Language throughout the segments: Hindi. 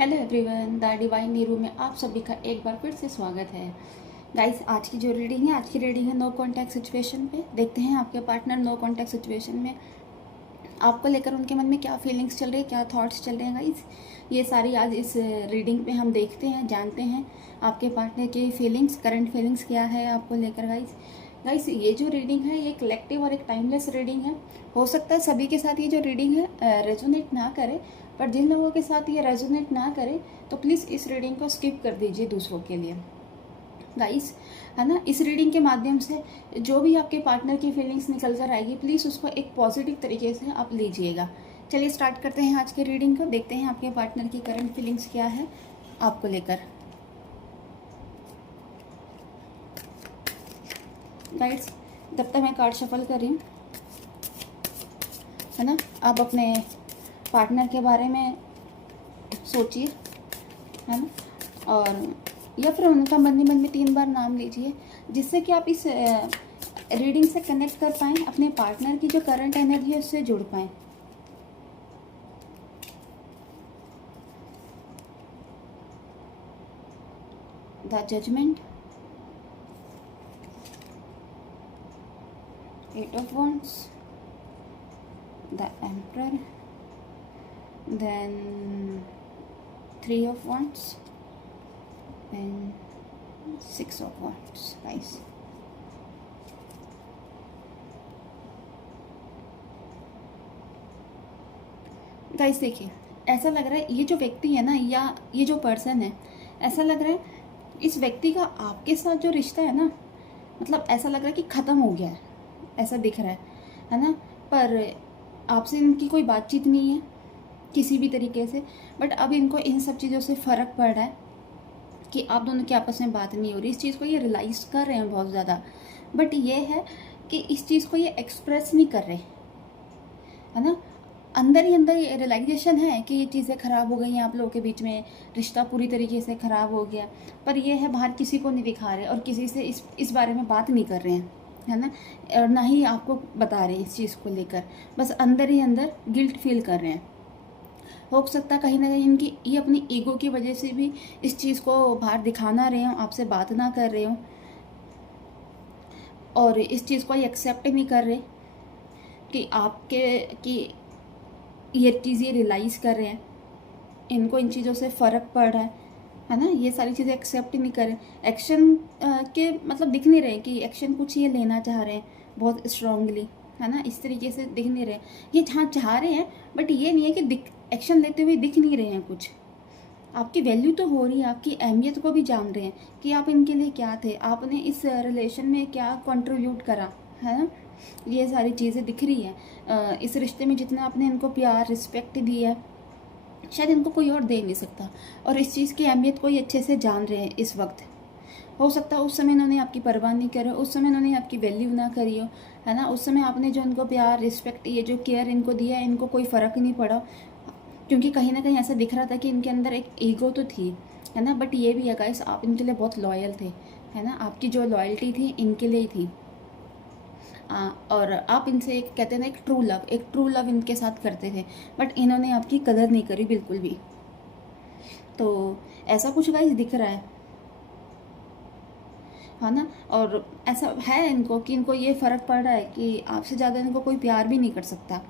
Hello everyone, the divine Neeru में आप सभी का एक बार फिर से स्वागत है। गाइस, आज की जो रीडिंग है, आज की रीडिंग है नो कांटेक्ट सिचुएशन पे। देखते हैं आपके पार्टनर नो कांटेक्ट सिचुएशन में आपको लेकर उनके मन में क्या फीलिंग्स चल रही है, क्या थॉट्स चल रहे हैं। गाइस, ये सारी आज इस रीडिंग पे हम देखते हैं, जानते हैं आपके पार्टनर की फीलिंग्स, करंट फीलिंग्स क्या है आपको लेकर। गाइस, ये जो रीडिंग है ये कलेक्टिव और एक टाइमलेस रीडिंग है। हो सकता है सभी के साथ ये जो रीडिंग है रेजोनेट ना करे, पर जिन लोगों के साथ ये रेजोनेट ना करे तो प्लीज़ इस रीडिंग को स्किप कर दीजिए दूसरों के लिए। गाइस, है ना, इस रीडिंग के माध्यम से जो भी आपके पार्टनर की फीलिंग्स निकल कर आएगी, प्लीज़ उसको एक पॉजिटिव तरीके से आप लीजिएगा। चलिए स्टार्ट करते हैं आज के रीडिंग को। देखते हैं आपके पार्टनर की करंट फीलिंग्स क्या है आपको लेकर। गाइस, जब तक मैं कार्ड शफल कर रही हूँ, है ना, आप अपने पार्टनर के बारे में सोचिए, है ना, और या फिर उनका मन ही मन में 3 बार नाम लीजिए, जिससे कि आप इस रीडिंग से कनेक्ट कर पाएँ, अपने पार्टनर की जो करंट एनर्जी है उससे जुड़ पाएँ। The judgement, 8 of Wands, the Emperor, then 3 of Wands and 6 of Wands. Guys, देखिए, ऐसा लग रहा है ये जो व्यक्ति है ना, या ये जो पर्सन है, ऐसा लग रहा है इस व्यक्ति का आपके साथ जो रिश्ता है ना, मतलब ऐसा लग रहा है कि ख़त्म हो गया है, ऐसा दिख रहा है ना। पर आपसे इनकी कोई बातचीत नहीं है किसी भी तरीके से, बट अब इनको इन सब चीज़ों से फ़र्क पड़ रहा है कि आप दोनों की आपस में बात नहीं हो रही। इस चीज़ को ये रियलाइज़ कर रहे हैं बहुत ज़्यादा, बट ये है कि इस चीज़ को ये एक्सप्रेस नहीं कर रहे, है ना। अंदर ही अंदर ये रियलाइजेशन है कि ये चीज़ें ख़राब हो गई हैं, आप लोगों के बीच में रिश्ता पूरी तरीके से ख़राब हो गया, पर ये है बाहर किसी को नहीं दिखा रहे और किसी से इस बारे में बात नहीं कर रहे हैं, है ना, और ना ही आपको बता रहे हैं इस चीज़ को लेकर। बस अंदर ही अंदर गिल्ट फील कर रहे हैं। हो सकता है कहीं ना कहीं इनकी ये अपनी ईगो की वजह से भी इस चीज़ को बाहर दिखा ना रहे हों, आपसे बात ना कर रहे हों, और इस चीज़ को ये एक्सेप्ट नहीं कर रहे कि आपके कि ये चीज़ ये रियलाइज़ कर रहे हैं, इनको इन चीज़ों से फ़र्क पड़ रहा है ना। ये सारी चीज़ें एक्सेप्ट ही नहीं कर रहे, एक्शन के मतलब दिख नहीं रहे कि एक्शन कुछ ये लेना चाह रहे हैं बहुत स्ट्रांगली, है ना, इस तरीके से दिख नहीं रहे। ये चाह रहे हैं, बट ये नहीं है कि एक्शन लेते हुए दिख नहीं रहे हैं कुछ। आपकी वैल्यू तो हो रही है, आपकी अहमियत को भी जान रहे हैं कि आप इनके लिए क्या थे, आपने इस रिलेशन में क्या कंट्रीब्यूट करा, है ना। ये सारी चीज़ें दिख रही हैं। इस रिश्ते में जितना आपने इनको प्यार रिस्पेक्ट दिया है, शायद इनको कोई और दे नहीं सकता, और इस चीज़ की अहमियत को ये अच्छे से जान रहे हैं इस वक्त। हो सकता है उस समय इन्होंने आपकी परवाह नहीं करी, उस समय इन्होंने आपकी वैल्यू ना करी हो, है ना। उस समय आपने जो इनको प्यार रिस्पेक्ट, ये जो केयर इनको दिया है, इनको कोई फ़र्क नहीं पड़ा, क्योंकि कहीं ना कहीं ऐसा दिख रहा था कि इनके अंदर एक ईगो तो थी, है ना, बट ये भी है गाइस, आप इनके लिए बहुत लॉयल थे, है ना। आपकी जो लॉयल्टी थी इनके लिए ही थी। और आप इनसे एक कहते हैं ना, एक ट्रू लव इनके साथ करते थे, बट इन्होंने आपकी कदर नहीं करी बिल्कुल भी। तो ऐसा कुछ गाइस दिख रहा है ना। और ऐसा है इनको कि इनको ये फ़र्क पड़ रहा है कि आपसे ज़्यादा इनको कोई प्यार भी नहीं कर सकता,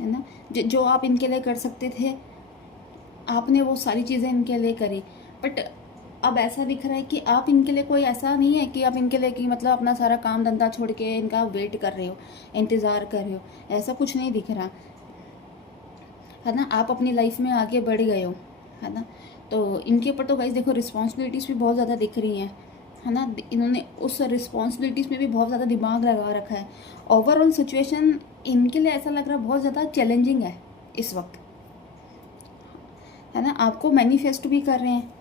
है ना। जो आप इनके लिए कर सकते थे, आपने वो सारी चीज़ें इनके लिए करी, बट अब ऐसा दिख रहा है कि आप इनके लिए कोई ऐसा नहीं है कि आप इनके लिए कि मतलब अपना सारा काम धंधा छोड़ के इनका वेट कर रहे हो, इंतज़ार कर रहे हो, ऐसा कुछ नहीं दिख रहा, है ना। आप अपनी लाइफ में आगे बढ़ गए हो, है ना। तो इनके ऊपर तो गाइस देखो रिस्पॉन्सिबिलिटीज़ भी बहुत ज़्यादा दिख रही हैं, है ना। इन्होंने उस रिस्पॉन्सिबिलिटीज़ में भी बहुत ज़्यादा दिमाग लगा रखा है। ओवरऑल सिचुएशन इनके लिए ऐसा लग रहा है बहुत ज़्यादा चैलेंजिंग है इस वक्त, है ना। आपको मैनिफेस्ट भी कर रहे हैं,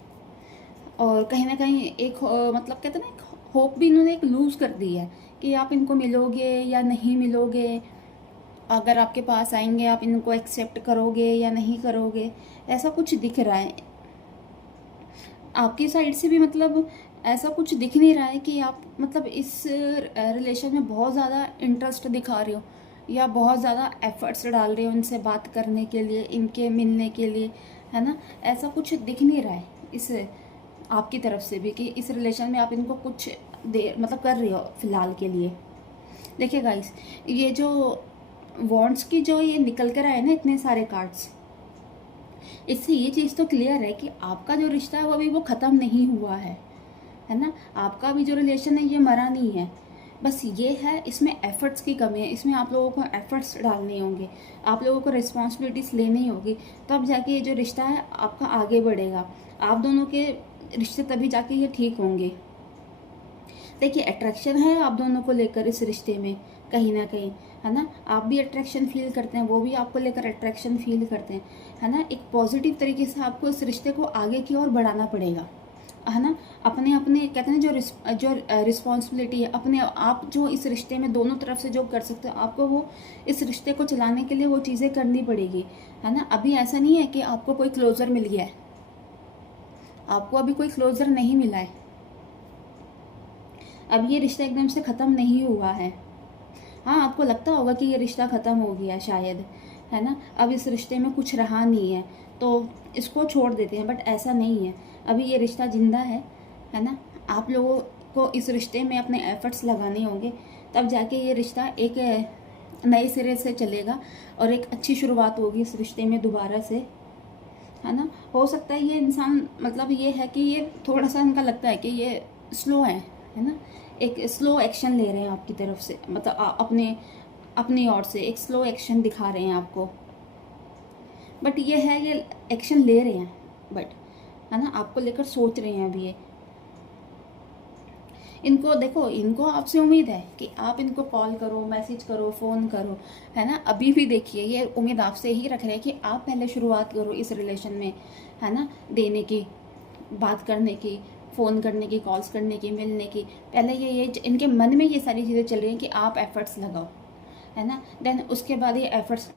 और कहीं ना कहीं एक मतलब कहते हैं ना, एक होप भी इन्होंने एक लूज़ कर दी है कि आप इनको मिलोगे या नहीं मिलोगे, अगर आपके पास आएंगे आप इनको एक्सेप्ट करोगे या नहीं करोगे, ऐसा कुछ दिख रहा है आपकी साइड से भी। मतलब ऐसा कुछ दिख नहीं रहा है कि आप मतलब इस रिलेशन में बहुत ज़्यादा इंटरेस्ट दिखा रहे हो या बहुत ज़्यादा एफर्ट्स डाल रहे हो इनसे बात करने के लिए, इनके मिलने के लिए, है ना, ऐसा कुछ दिख नहीं रहा है इस आपकी तरफ से भी कि इस रिलेशन में आप इनको कुछ देर मतलब कर रहे हो फिलहाल के लिए। देखिए गाइस, ये जो वॉन्ड्स की जो ये निकल कर आए ना इतने सारे कार्ड्स, इससे ये चीज़ तो क्लियर है कि आपका जो रिश्ता है वो अभी वो ख़त्म नहीं हुआ है ना। आपका भी जो रिलेशन है ये मरा नहीं है, बस ये है इसमें एफर्ट्स की कमी है। इसमें आप लोगों को एफर्ट्स डालने होंगे, आप लोगों को रिस्पॉन्सिबिलिटीज़ लेनी होगी, तब जाके ये जो रिश्ता है आपका आगे बढ़ेगा। आप दोनों के रिश्ते तभी जाके ये ठीक होंगे। देखिए, अट्रैक्शन है आप दोनों को लेकर इस रिश्ते में कहीं ना कहीं, है ना। आप भी अट्रैक्शन फील करते हैं, वो भी आपको लेकर अट्रैक्शन फील करते हैं, है ना। एक पॉजिटिव तरीके से आपको इस रिश्ते को आगे की ओर बढ़ाना पड़ेगा, है ना। अपने अपने कहते हैं जो रिस्पॉन्सिबिलिटी है, अपने आप जो इस रिश्ते में दोनों तरफ से जो कर सकते हो आपको, वो इस रिश्ते को चलाने के लिए वो चीज़ें करनी पड़ेगी, है ना। अभी ऐसा नहीं है कि आपको कोई क्लोजर मिल गया है, आपको अभी कोई क्लोजर नहीं मिला है। अब ये रिश्ता एकदम से ख़त्म नहीं हुआ है। हाँ, आपको लगता होगा कि ये रिश्ता ख़त्म हो गया शायद, है ना, अब इस रिश्ते में कुछ रहा नहीं है तो इसको छोड़ देते हैं, बट ऐसा नहीं है। अभी ये रिश्ता ज़िंदा है ना। आप लोगों को इस रिश्ते में अपने एफर्ट्स लगाने होंगे, तब जाके ये रिश्ता एक नए सिरे से चलेगा और एक अच्छी शुरुआत होगी इस रिश्ते में दोबारा से, है ना। हो सकता है ये इंसान मतलब ये है कि ये थोड़ा सा इनका लगता है कि ये स्लो है ना, एक स्लो एक्शन ले रहे हैं आपकी तरफ से, मतलब अपनी ओर से एक स्लो एक्शन दिखा रहे हैं आपको, बट ये है ये एक्शन ले रहे हैं, बट है ना आपको लेकर सोच रहे हैं अभी ये। इनको देखो, इनको आपसे उम्मीद है कि आप इनको कॉल करो, मैसेज करो, फ़ोन करो, है ना। अभी भी देखिए ये उम्मीद आपसे ही रख रहे हैं कि आप पहले शुरुआत करो इस रिलेशन में, है ना, देने की, बात करने की, फ़ोन करने की, कॉल्स करने की, मिलने की। पहले ये इनके मन में ये सारी चीज़ें चल रही हैं कि आप एफ़र्ट्स लगाओ, है ना। देन उसके बाद ये एफ़र्ट्स